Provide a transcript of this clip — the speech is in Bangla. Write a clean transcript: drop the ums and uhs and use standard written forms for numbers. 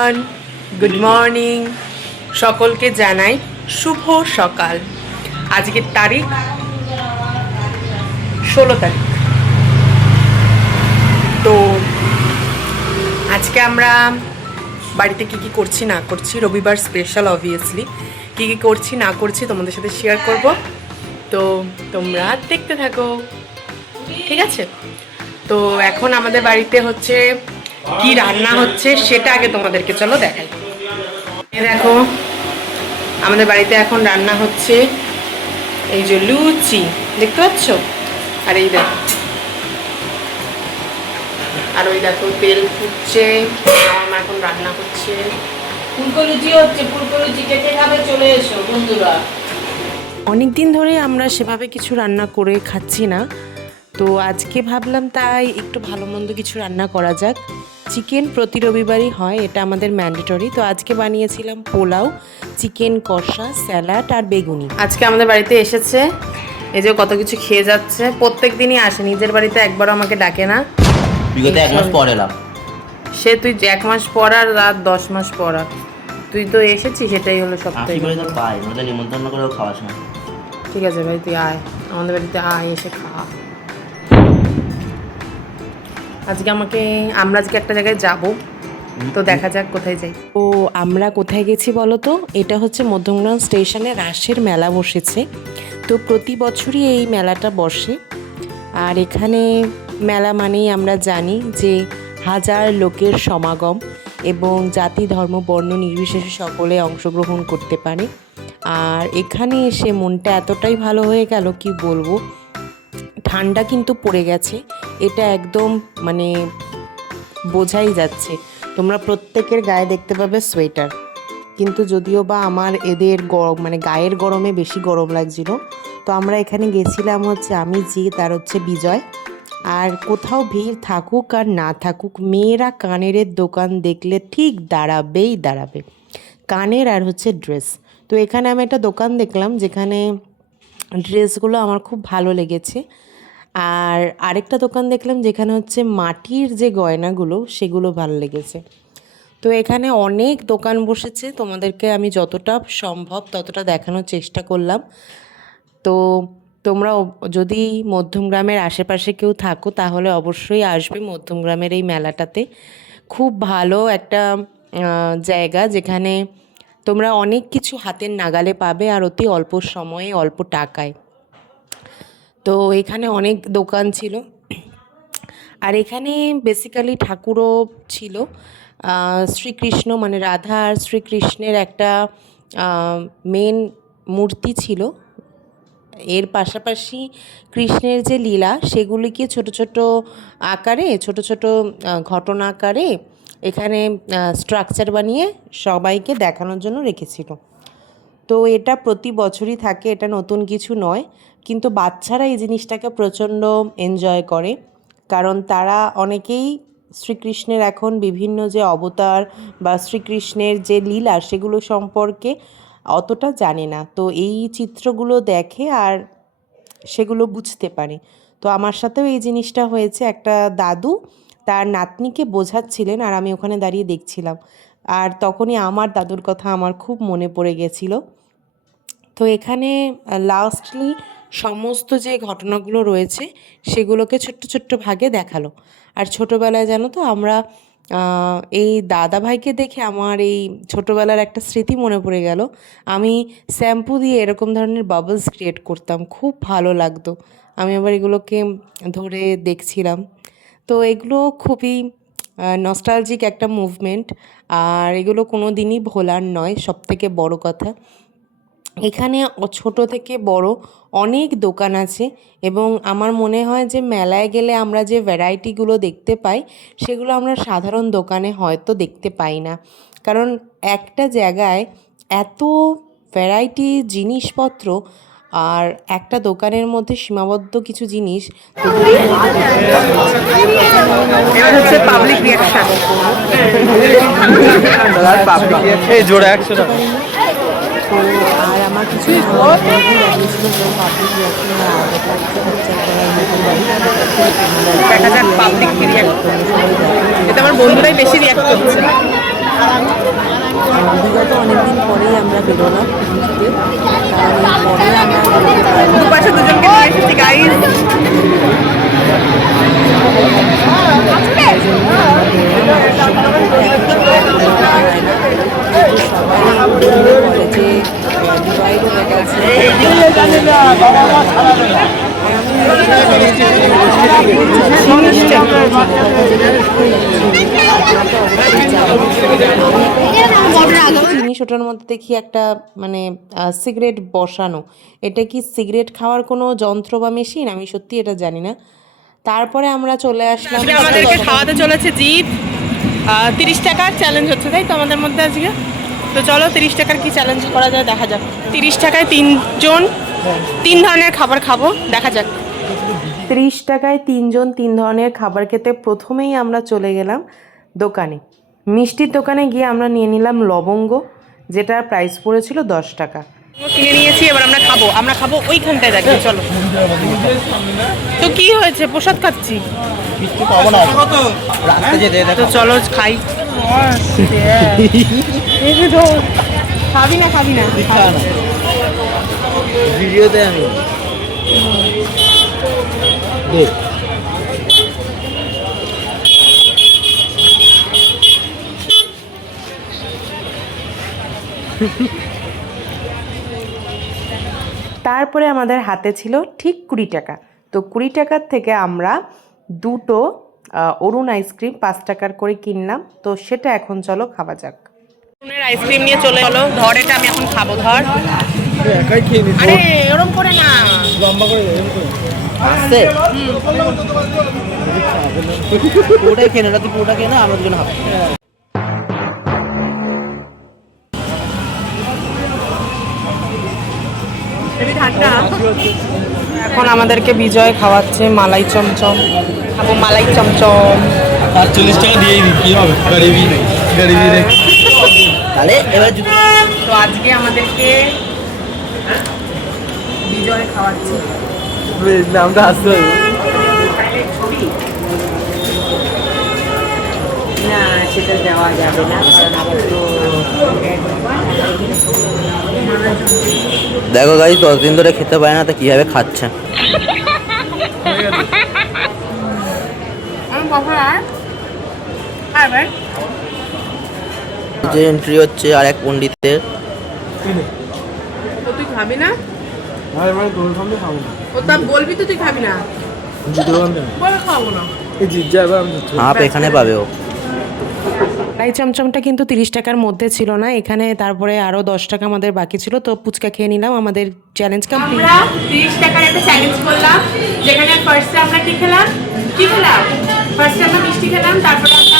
Everyone, good morning. সকলকে জানাই শুভ সকাল। আজকের তারিখ 16 তারিখ। তো আজকে আমরা বাড়িতে কি কি করছি না করছি, রবিবার স্পেশাল অবভিয়াসলি, কি কি করছি না করছি তোমাদের সাথে শেয়ার করব। তো তোমরা দেখতে থাকো, ঠিক আছে? তো এখন আমাদের বাড়িতে হচ্ছে কি রান্না হচ্ছে সেটা আগে তোমাদেরকে চলো দেখাই। দেখো আমাদের বাড়িতে এখন রান্না হচ্ছে এই যে লুচি, দেখতে পাচ্ছ? আর এই দেখো, আর ওই দেখো তেল ফুটছে, আমার এখন রান্না হচ্ছে। ফুলকো লুচি হচ্ছে, ফুলকো লুচি কেটে খাবে, চলে এসো বন্ধুরা। অনেক দিন ধরে আমরা সেভাবে কিছু রান্না করে খাচ্ছি না, তো আজকে ভাবলাম তাই একটু ভালো মন্দ কিছু রান্না করা যাক। চিকেন প্রতি রবিবারই হয়, এটা আমাদের ম্যান্ডেটরি। তো আজকে বানিয়েছিলাম পোলাও, চিকেন কষা, স্যালাড আর বেগুনি। আজকে আমাদের বাড়িতে এসেছে, এই যে কত কিছু খেয়ে যাচ্ছে। প্রত্যেক দিনই আসে, নিজের বাড়িতে একবারও আমাকে ডাকে না। বিগত 1 মাস পর এলাম। সে তুই 1 মাস পর আর 10 মাস পর, তুই তো এসেছিস, সেটাই হলো সবথেকে। আসি করে তো পাই, ওদের নিমন্ত্রণ করেও খাওয়াস না। ঠিক আছে ভাই, তুই আয় আমাদের বাড়িতে, আয় এসে খা। আমরা আজকে একটা জায়গায় যাব, তো দেখা যাক কোথায় যাই। তো আমরা কোথায় গেছি বলো তো? এটা হচ্ছে মধ্যমগ্রাম স্টেশনে রাসের মেলা বসেছে। তো প্রতি বছরই এই মেলাটা বসে, আর এখানে মেলা মানেই আমরা জানি যে হাজার লোকের সমাগম এবং জাতি ধর্ম বর্ণ নির্বিশেষে সকলে অংশগ্রহণ করতে পারে। আর এখানে এসে মনটা এতটাই ভালো হয়ে গেল কি বলবো। ঠান্ডা কিন্তু পড়ে গেছে, এটা একদম মানে বোঝাই যাচ্ছে। তোমরা প্রত্যেকের গায়ে দেখতে পাবে সোয়েটার, কিন্তু যদিও বা আমার এদের মানে গায়ের গরমে বেশি গরম লাগছিল। তো আমরা এখানে গেছিলাম হচ্ছে আমি জিৎ আর হচ্ছে বিজয়। আর কোথাও ভিড় থাকুক আর না থাকুক, মেয়েরা কানের দোকান দেখলে ঠিক দাঁড়াবে, কানের আর হচ্ছে ড্রেস। তো এখানে আমি একটা দোকান দেখলাম যেখানে ড্রেসগুলো আমার খুব ভালো লেগেছে। আর আরেকটা দোকান দেখলাম যেখানে হচ্ছে মাটির যে গয়নাগুলো সেগুলো ভালো লেগেছে। তো এখানে অনেক দোকান বসেছে, তোমাদেরকে আমি যতটা সম্ভব ততটা দেখানোর চেষ্টা করলাম। তো তোমরা যদি মধ্যমগ্রামের আশেপাশে কেউ থাকো তাহলে অবশ্যই আসবে মধ্যমগ্রামের এই মেলাটাতে। খুব ভালো একটা জায়গা, যেখানে তোমরা অনেক কিছু হাতের নাগালে পাবে আর অতি অল্প সময়ে অল্প টাকায়। তো এখানে অনেক দোকান ছিল, আর এখানে বেসিক্যালি ঠাকুরও ছিল। শ্রীকৃষ্ণ মানে রাধা আর শ্রীকৃষ্ণের একটা মেন মূর্তি ছিল। এর পাশাপাশি কৃষ্ণের যে লীলা সেগুলিকে ছোট ছোট আকারে, ছোট ছোট ঘটনা আকারে এখানে স্ট্রাকচার বানিয়ে সবাইকে দেখানোর জন্য রেখেছিল। তো এটা প্রতি বছরই থাকে, এটা নতুন কিছু নয়। কিন্তু বাচ্চারা এই জিনিসটাকে প্রচণ্ড এনজয় করে, কারণ তারা অনেকেই শ্রীকৃষ্ণের এখন বিভিন্ন যে অবতার বা শ্রীকৃষ্ণের যে লীলা সেগুলো সম্পর্কে অতটা জানে না। তো এই চিত্রগুলো দেখে আর সেগুলো বুঝতে পারে। তো আমার সাথেও এই জিনিসটা হয়েছে, একটা দাদু তার নাতনিকে বোঝাচ্ছিলেন আর আমি ওখানে দাঁড়িয়ে দেখছিলাম, আর তখনই আমার দাদুর কথা আমার খুব মনে পড়ে গেছিলো। তো এখানে লাস্টলি সমস্ত যে ঘটনাগুলো রয়েছে সেগুলোকে ছোট্ট ছোট্ট ভাগে দেখালো। আর ছোটোবেলায় জানো তো আমরা এই দাদা ভাইকে দেখে আমার এই ছোটোবেলার একটা স্মৃতি মনে পড়ে গেল। আমি শ্যাম্পু দিয়ে এরকম ধরনের বাবলস ক্রিয়েট করতাম, খুব ভালো লাগতো। আমি আবার এগুলোকে ধরে দেখছিলাম। তো এগুলো খুবই নস্টালজিক একটা মুভমেন্ট, আর এগুলো কোনো দিনই ভোলার নয়, সবথেকে বড় কথা। এখানে ছোট থেকে বড় অনেক দোকান আছে, এবং আমার মনে হয় যে মেলায় গেলে আমরা যে ভ্যারাইটিগুলো দেখতে পাই সেগুলো আমরা সাধারণ দোকানে হয়তো দেখতে পাই না, কারণ একটা জায়গায় এত ভ্যারাইটি জিনিসপত্র আর একটা দোকানের মধ্যে সীমাবদ্ধ কিছু জিনিস। এবার হচ্ছে পাবলিক রিয়াকশন। আর আমার কিছু দেখা যাক পাবলিক রিয়াক্ট, এটা আমার বন্ধুরাই বেশি রিয়াক্ট করছে। বিগত অনেকদিন পরেই আমরা বেরোলাম ঘুরতে, কারণ এর পরে আমরা বেরোতে পারিনি। দুপাশে দুজনকে নিয়ে এসেছি গাইস। তাই জন্য আমরা বেরোলাম। আর সত্যি বলতে এখন সবাই বেরোতে পারে না, যেহেতু সবাই কলেজে ডিভাইড হয়ে গেছে। জিনিস ওটার মধ্যে দেখি একটা মানে সিগারেট বসানো। এটা কি সিগারেট খাওয়ার কোনো যন্ত্র বা মেশিন, আমি সত্যি এটা জানি না। তারপরে আমরা চলে আসলাম। আজকে আমাদেরকে খাওয়াতে চলেছে জিৎ। 30 টাকার চ্যালেঞ্জ হচ্ছে, তাই তো আমাদের মধ্যে আজকে। তো চলো 30 টাকার কি চ্যালেঞ্জ করা যায় দেখা যাক। 30 টাকায় 3 ধরনের খাবার খাবো, দেখা যাক। 30 টাকায় 3 জন 3 ধরনের খাবার খেতে প্রথমেই আমরা চলে গেলাম দোকানে। মিষ্টির দোকানে গিয়ে আমরা নিয়ে নিলাম লবঙ্গ, যেটার প্রাইস পড়েছিল 10 টাকা। কিনে নিয়েছি, এবার আমরা খাবো ওইখানটায় দেখি। চলো। তো কি হয়েছে, প্রসাদ খাচ্ছি। কিছু পাবো না, রাস্তা যেতে তো চলো খাই। খাবি না ভিডিওতে আমি দেখ। তারপরে আমাদের হাতে ছিল ঠিক 20 টাকা। তো 20 টাকার থেকে আমরা দুটো অরুণ আইসক্রিম 5 টাকার করে কিনলাম। তো সেটা এখন চলো খাওয়া যাক। আইসক্রিম নিয়ে চলে গেলো। ধর, এটা আমি এখন খাবো। ধর, একাই খেয়ে নি, আরে ওরম করে না, লম্বা করে আসছে। পুরোটাই খেয়ে না, তুই পুরোটা খেয়ে না, আমার দুজন খাবো। এখন আমাদেরকে বিজয় খাওয়াচ্ছে মালাই চমচম। খাবো মালাই চমচম। আর 40 টাকা দিয়েই দিই, কি হবে? গরিবি রে। তাহলে এবার তো আজকে আমাদেরকে বিজয় খাওয়াচ্ছে। নামটা আসতে হবে। না সেটা দেওয়া যাবে না, কারণ আবার তো দেখো গাইস, 10 দিন ধরে খেতে পারে না, তো কিভাবে খাচ্ছে। যে এন্ট্রি হচ্ছে আর এক পণ্ডিতের। তো তুই খাবি না? আরে মানে তোর সামনে খাবো না। ও তা বলবি তো তুই খাবি না। জিতে পারবে না। বলে খাবো না। এই জিত যাবে, আমি জিতবো। হাফ এখানে পাবে ও। মালাই চমচমটা কিন্তু 30 টাকার মধ্যে ছিল না, এখানে তারপরে আরও 10 টাকা আমাদের বাকি ছিল। তো ফুচকা খেয়ে নিলাম, আমাদের চ্যালেঞ্জ কমপ্লিট। আমরা 30 টাকার একটা চ্যালেঞ্জ করলাম, যেখানে ফার্স্টে আমরা কি খেলাম? ফার্স্টে আমরা মিষ্টি খেলাম, তারপরে আমরা